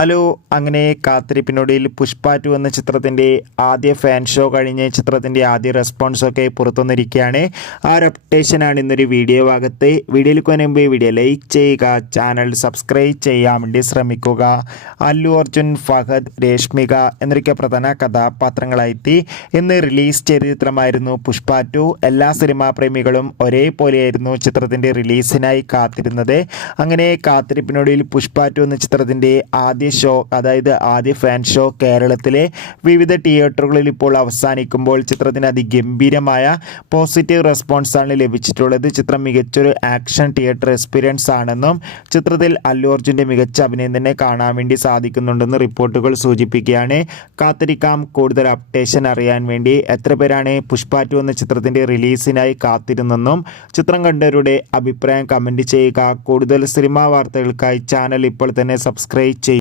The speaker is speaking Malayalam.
ഹലോ, അങ്ങനെ കാത്തിരിപ്പിനൊടുവിൽ പുഷ്പ 2 എന്ന ചിത്രത്തിൻ്റെ ആദ്യ ഫാൻ ഷോ കഴിഞ്ഞ് ചിത്രത്തിൻ്റെ ആദ്യ റെസ്പോൺസൊക്കെ പുറത്തുവന്നിരിക്കുകയാണ്. ആ ഒരു അപ്ഡേഷനാണ് ഇന്നൊരു വീഡിയോ ഭാഗത്ത്. വീഡിയോയിലേക്ക് മുൻപ് വീഡിയോ ലൈക്ക് ചെയ്യുക, ചാനൽ സബ്സ്ക്രൈബ് ചെയ്യാൻ വേണ്ടി ശ്രമിക്കുക. അല്ലു അർജുൻ, ഫഹദ്, രേഷ്മിക എന്നൊക്കെ പ്രധാന കഥാപാത്രങ്ങളായി ഇന്ന് റിലീസ് ചെയ്ത ചിത്രമായിരുന്നു പുഷ്പ 2. എല്ലാ സിനിമാ പ്രേമികളും ഒരേപോലെയായിരുന്നു ചിത്രത്തിൻ്റെ റിലീസിനായി കാത്തിരുന്നത്. അങ്ങനെ കാത്തിരിപ്പിനൊടുവിൽ പുഷ്പ 2 എന്ന ചിത്രത്തിൻ്റെ ആദ്യ ഷോ, അതായത് ആദ്യ ഫാൻ ഷോ കേരളത്തിലെ വിവിധ തിയേറ്ററുകളിൽ ഇപ്പോൾ അവസാനിക്കുമ്പോൾ ചിത്രത്തിന് അതിഗംഭീരമായ പോസിറ്റീവ് റെസ്പോൺസാണ് ലഭിച്ചിട്ടുള്ളത്. ചിത്രം മികച്ചൊരു ആക്ഷൻ തിയേറ്റർ എക്സ്പീരിയൻസ് ആണെന്നും ചിത്രത്തിൽ അല്ലു അർജുൻ്റെ മികച്ച അഭിനയം തന്നെ കാണാൻ വേണ്ടി സാധിക്കുന്നുണ്ടെന്ന് റിപ്പോർട്ടുകൾ സൂചിപ്പിക്കുകയാണ്. കാത്തിരിക്കാം കൂടുതൽ അപ്ഡേഷൻ അറിയാൻ വേണ്ടി. എത്ര പേരാണ് പുഷ്പ 2 എന്ന ചിത്രത്തിൻ്റെ റിലീസിനായി കാത്തിരുന്നെന്നും ചിത്രം കണ്ടവരുടെ അഭിപ്രായം കമൻറ്റ് ചെയ്യുക. കൂടുതൽ സിനിമാ വാർത്തകൾക്കായി ചാനൽ ഇപ്പോൾ തന്നെ സബ്സ്ക്രൈബ് ചെയ്യുക.